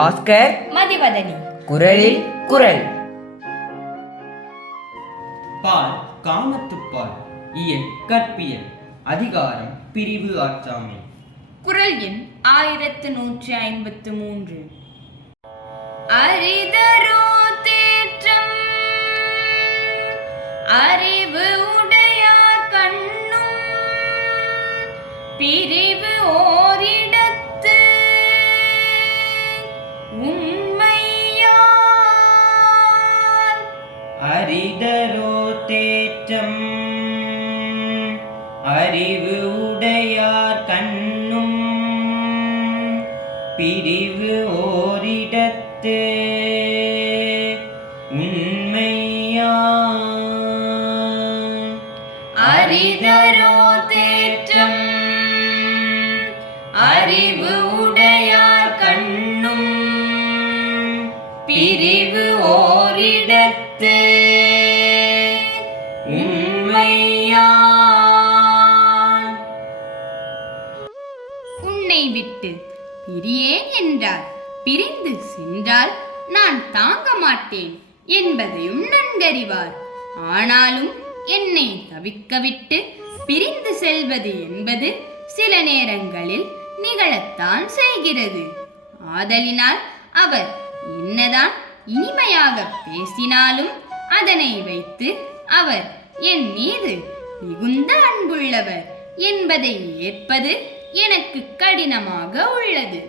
பாஸ்கர் மதிவதனி. குரலில் குரல். பால் காமத்துப்பால் இயல் கற்பியல் அதிகாரம் பிரிவு ஆற்றாமை. குரல் எண் 1153. அரிதரோ தேற்றம் அறிவு உடையார் கண்ணும் பிரிவு ஓரிடத்து உண்மையால். அரிதரோ தேற்றம் அறிவு உடையார் கண்ணும் பிரிவு ஓரிடத்து உண்மையான். அரிதரோ தேற்றம் அறிவு உடையார் கண்ணும் பிரிவு ஓரிடத்து உண்மையான். உன்னை விட்டு பிரியேன் என்றார், பிரிந்து சென்றால் நான் தாங்க மாட்டேன் என்பதையும் நன்கறிவார். ஆனாலும் என்னை தவிக்க விட்டு பிரிந்து செல்வது என்பது சில நேரங்களில் நிகழத்தான் செய்கிறது. ஆதலினால் அவர் என்னதான் இனிமையாக பேசினாலும் அதனை வைத்து அவர் என் மீது மிகுந்த அன்புள்ளவர் என்பதை ஏற்பது எனக்கு கடினமாக உள்ளது.